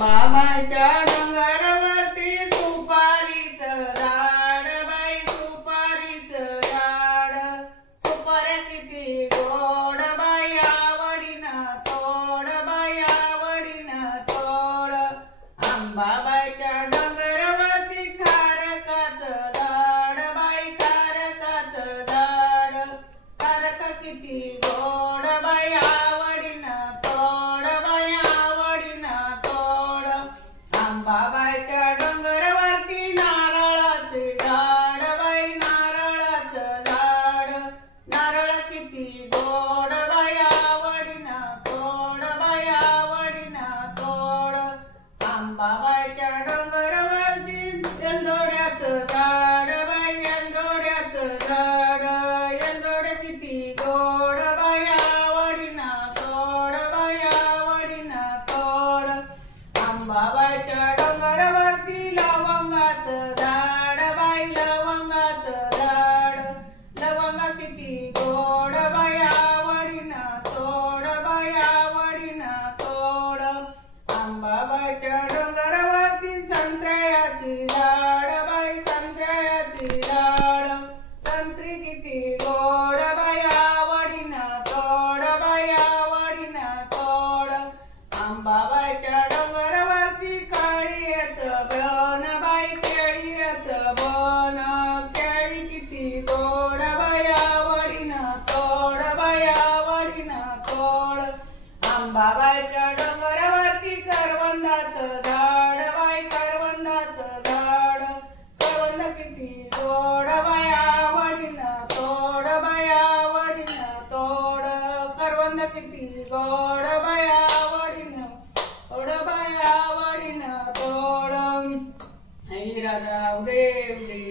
अंबाबाईच्या डोंगरावरती सुपारीचं झाड बाई, सुपारीचं झाड. सुपाऱ्या किती गोड बाई, आवडीनं तोड बाई, आवडीनं तोड. अंबाबाईच्या डोंगरावरती खारकाचं झाड बाई, खारकाचं झाड. खारक किती गोड बाई, आवडीनं तोड बाई, आवडीनं तोड. अंबाबाईच्या डोंगरावरती नारळाचे झाड बाई, नारळाचं झाड. नारळ किती गोड बाई, आवडीनं तोड बाई, आवडीनं तोड. अंबाबाईच्या डोंगरावरती एंदोड्याचं झाड बाई, एंदोड्याचं झाड. एंदोडे किती गोड बाई, आवडीनं तोड बाई, आवडीनं तोड. अंबाबाईच्या डोंगरावरती लवंगाचं झाड बाई, लवंगाचं झाड. लवंगा किती गोड बाई, आवडीनं तोड बाई, आवडीनं तोड. अंबाबाईच्या डोंगरावरती संत्र्याची झाड बाई, संत्र्याची झाड. संत्री किती गोड बाई, आवडीनं तोड बाई, आवडीनं तोड. अंबाबाईच्या डोंगरावरती केळीचं बन बाई, केळीचं बन. केळी किती गोड बाई, आवडीनं तोड बाई, आवडीनं तोड. अंबाबाईच्या डोंगरावरती करवंदाचं झाड बाई, करवंदाचं झाड. करवंद किती गोड बाई, आवडीनं तोड बाई, आवडीनं तोड. करवंद किती गोड बाई, आवडीनं तोड बाई, आवडीनं तोड. राजा देव देव.